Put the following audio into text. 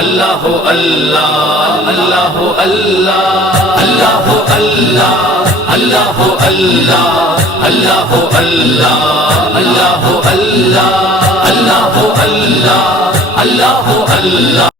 अल्लाह अल्लाह अल्लाह अल्लाह अल्लाह अल्लाह अल्लाह अल्लाह अल्लाह अल्लाह अल्लाह अल्लाह अल्लाह अल्लाह अल्लाह अल्लाह।